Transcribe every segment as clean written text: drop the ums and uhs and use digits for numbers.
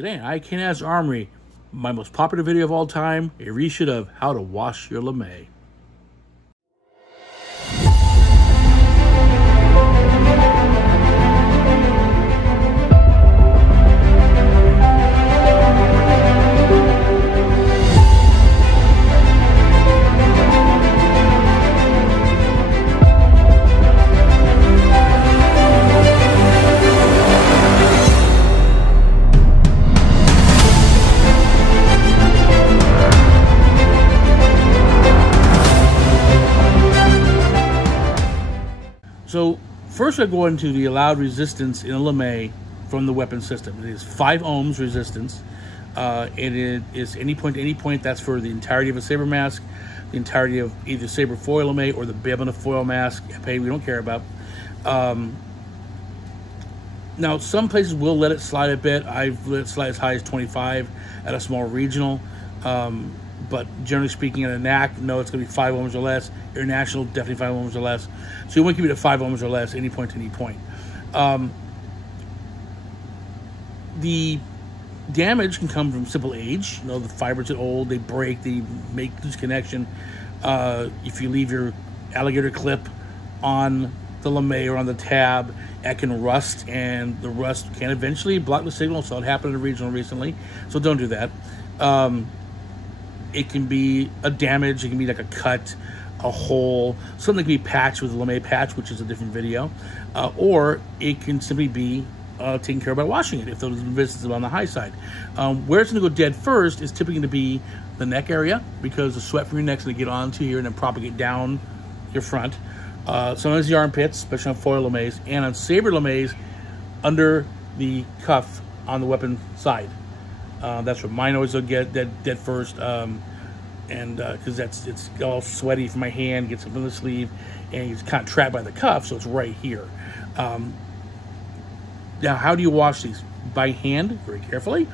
Today on Can Haz Armory, my most popular video of all time, a reshoot of how to wash your lame. So first I go into the allowed resistance in a lame from the weapon system. It is 5 ohms resistance. It is any point to any point. That's for the entirety of a saber mask, the entirety of either saber foil lame or the bib on a foil mask. Hey, we don't care about. Now some places will let it slide a bit. I've let it slide as high as 25 at a small regional. But generally speaking, at a NAC, no, it's going to be 5 ohms or less. International, definitely 5 ohms or less. So you want to keep it at 5 ohms or less, any point to any point. The damage can come from simple age. You know, the fibers get old, they break, they make lose connection. If you leave your alligator clip on the lame or on the tab, it can rust, and the rust can eventually block the signal. So it happened in a regional recently. So don't do that. It can be a damage, it can be like a cut, a hole, something can be patched with a lame patch, which is a different video, or it can simply be taken care of by washing it if those resistance is on the high side. Where it's going to go dead first is typically going to be the neck area, because the sweat from your neck is going to get onto here and then propagate down your front. Sometimes the armpits, especially on foil lames, and on saber lames under the cuff on the weapon side. That's where mine always will get dead first, and because it's all sweaty from my hand, gets up in the sleeve, and it's kind of trapped by the cuff, so it's right here. Now, how do you wash these? By hand, very carefully.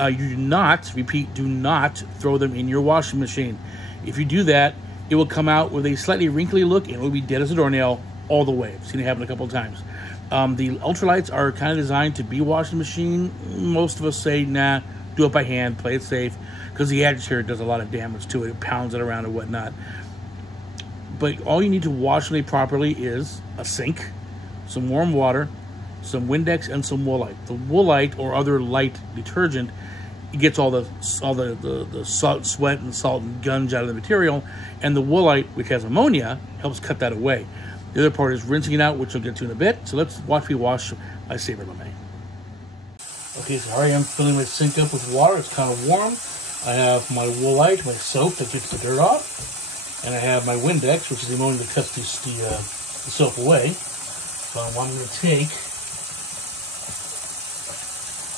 You do not, repeat, do not throw them in your washing machine. If you do that, it will come out with a slightly wrinkly look, and it will be dead as a doornail all the way. I've seen it happen a couple of times. The ultralights are kind of designed to be washing machine. Most of us say, nah, do it by hand, play it safe, because the agitator does a lot of damage to it. It pounds it around and whatnot. But all you need to wash it properly is a sink, some warm water, some Windex, and some Woolite. The Woolite or other light detergent, it gets all the salt, sweat and salt and gunge out of the material, and the Woolite, which has ammonia, helps cut that away. The other part is rinsing it out, which we'll get to in a bit. So let's watch me wash my saber lame. Okay, so here I am filling my sink up with water. It's kind of warm. I have my Woolite, my soap that gets the dirt off, and I have my Windex, which is the ammonia that cuts the soap away. So I'm going to take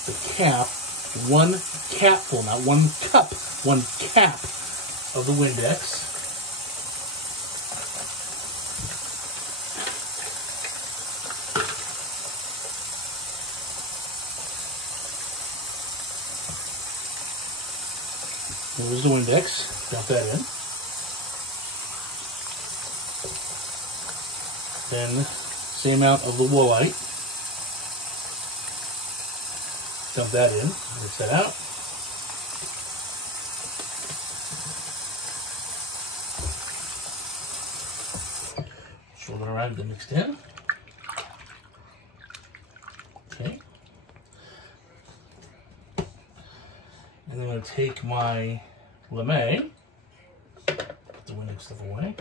the cap, one capful, not one cup, one cap of the Windex. There's the Windex, dump that in. Then, same amount of the Woolite. Dump that in, mix that out. Swirl it around, get mixed in. Okay. And I'm going to take my lame, put the Windex stuff away.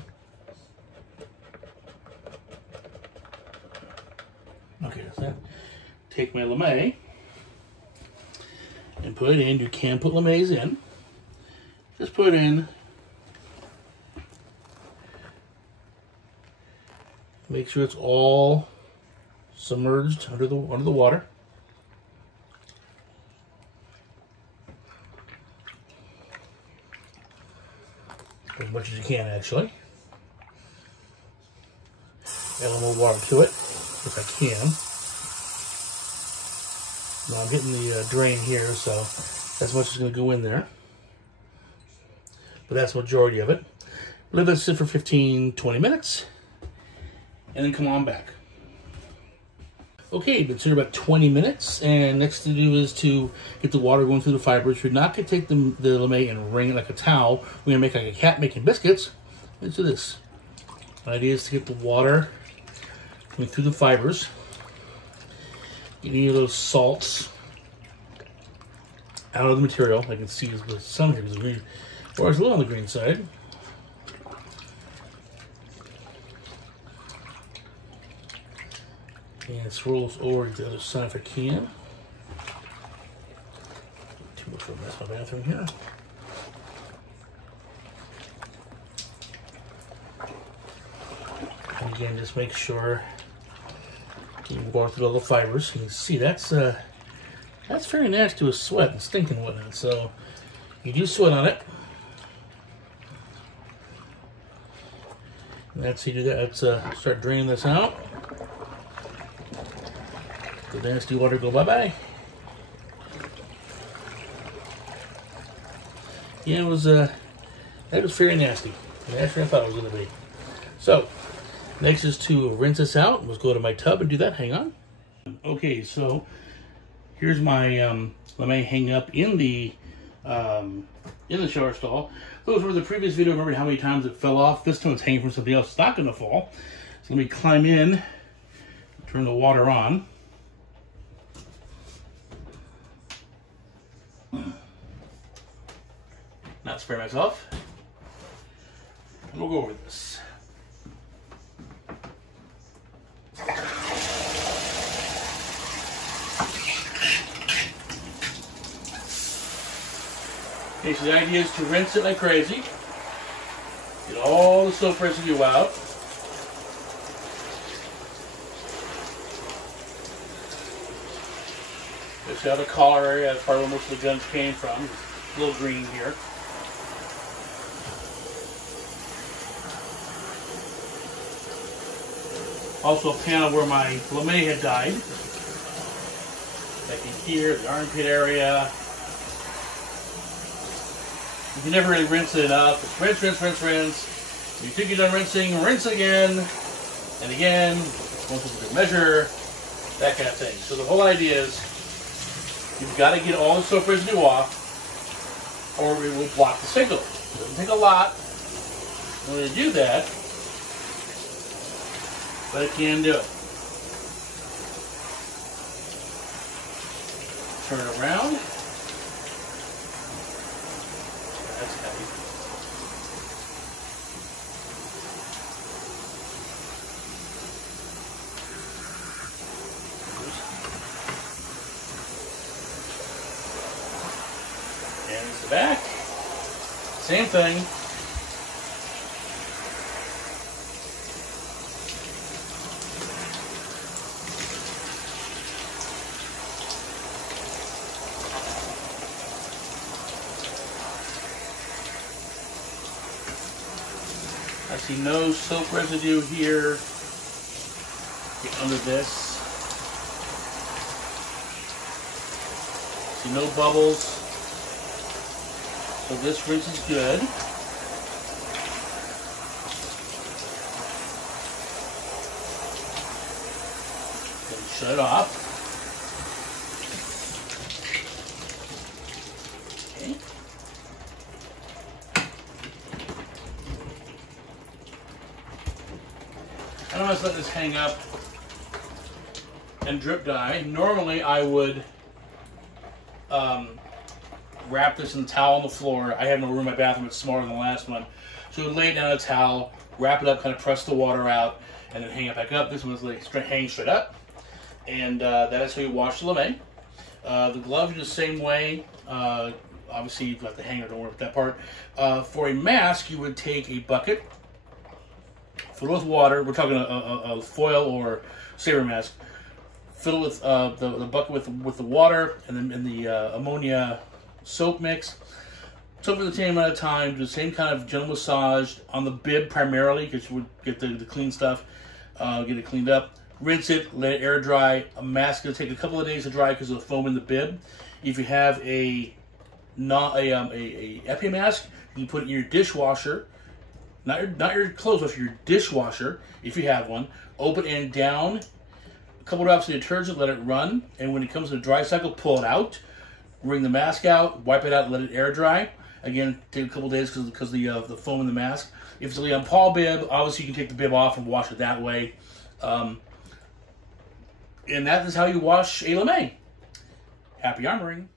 Okay, that's that. Take my lame and put it in. You can put lames in. Just put it in. Make sure it's all submerged under the water. As much as you can, actually. Add a little more water to it, if I can. Now I'm hitting the drain here, so as much is going to go in there. But that's the majority of it. Let that sit for 15-20 minutes, and then come on back. Okay, been sitting about 20 minutes, and next to do is to get the water going through the fibers. You're not going to take the lamé and wring it like a towel. We're going to make like a cat making biscuits. Let's do this. The idea is to get the water going through the fibers. Get any of those salts out of the material. I can see some here is green, or it's a little on the green side. And swirl this over to the other side if I can. Too much of a mess in my bathroom here. And again, just make sure you go through all the fibers. You can see that's very nasty with sweat and stink and whatnot. So you do sweat on it. And that's how you do that. Let's start draining this out. The nasty water go bye-bye. Yeah, it was that was very nasty. Nastier than I thought it was going to be. So, next is to rinse this out. Let's go to my tub and do that. Hang on. Okay, so here's my lamé hanging up in the shower stall. Those were the previous video. Remember how many times it fell off? This time it's hanging from something else. It's not going to fall. So let me climb in, turn the water on. Not spray myself. And we'll go over this. Okay, so the idea is to rinse it like crazy. Get all the soap residue out. Just out the collar area, that's part of where most of the guns came from. It's a little green here. Also a panel where my lamé had died. Back in here, the armpit area. You can never really rinse it enough. Just rinse, rinse, rinse, rinse. When you think you're done rinsing, rinse again. And again. Once it's a good measure. That kind of thing. So the whole idea is you've got to get all the soap residue off or it will block the signal. It doesn't take a lot in order to do that. But it can do it. Turn it around. That's heavy. And it's the back. Same thing. I see no soap residue here. Get under this. See no bubbles. So this rinse is good. Then shut it off. Okay. I'm going to let this hang up and drip dye. Normally I would wrap this in a towel on the floor. I have no room in my bathroom, it's smaller than the last one. So I would lay it down in a towel, wrap it up, kind of press the water out, and then hang it back up. This one's like hanging straight up. And that is how you wash the lamé. The gloves are the same way. Obviously you've got the hanger, don't worry about that part. For a mask, you would take a bucket, fill it with water. We're talking a foil or saber mask. Fill it with the bucket with the water and then the ammonia soap mix. Soak for the same amount of time. Do the same kind of gentle massage on the bib primarily, because you would get the clean stuff. Get it cleaned up. Rinse it. Let it air dry. A mask will take a couple of days to dry because of the foam in the bib. If you have a epi mask, you can put it in your dishwasher. Not your clothes wash, your dishwasher, if you have one. Open and down a couple drops of detergent, let it run, and when it comes to the dry cycle, pull it out, wring the mask out, wipe it out, and let it air dry. Again, take a couple days because of the foam in the mask. If it's a Leon Paul bib, obviously you can take the bib off and wash it that way. And that is how you wash a lame. Happy armoring.